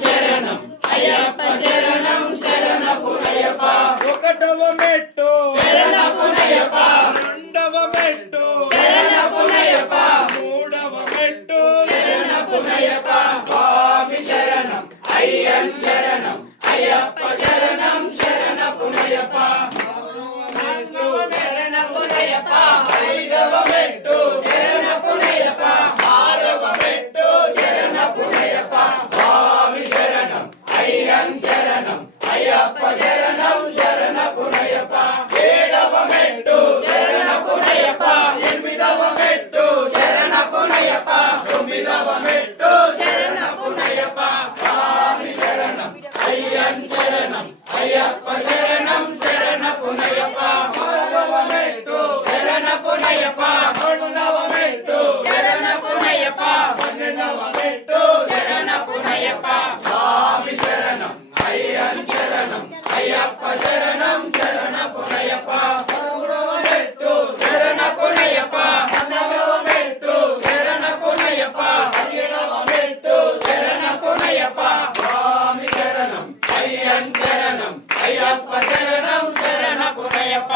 శరణం అయ్యప్ప శరణం శరణపునయ్యప్ప ఒకటవ మెట్టు శరణపునయ్యప్ప రెండవ మెట్టు శరణపునయ్యప్ప మూడవ మెట్టు శరణపునయ్యప్ప స్వామి శరణం అయ్యం శరణం అయ్యప్ప శరణం శరణపునయ్యప్ప శరణపునయ్యప్ప ఐదవ మెట్టు శరణపునయ్యప్ప ఆరవ మెట్టు శరణపునయ్యప్ప స్వామి శరణం అయ్యం శరణం అయ్యప్ప శరణం శరణపునయ్యప్ప ఏడవ మెట్టు శరణపునయ్యప్ప ఎనిమిదవ మెట్టు శరణపునయ్యప్ప తొమ్మిదవ మెట్టు శరణపునయ్యప్ప స్వామి శరణం అయ్యం శరణం అయ్యప్ప శరణం శరణపునయ్యప్ప పదవ మెట్టు శరణపునయ్యప్ప పన్నెండవ మెట్టు శరణపునయ్యప్ప పన్నెండవ మెట్టు శరణపునయ్యప్ప స్వామి శరణం అయ్యం శరణం అయ్యప్ప శరణం శరణపునయ్యప్ప మూడవ మెట్టు శరణపునయ్యప్ప పన్నెండవ మెట్టు శరణపునయ్యప్ప పదిహేడవ మెట్టు శరణపునయ్యప్ప స్వామి శరణం అయ్యం శరణం అయ్యప్ప శరణం శరణపునయ్యప్ప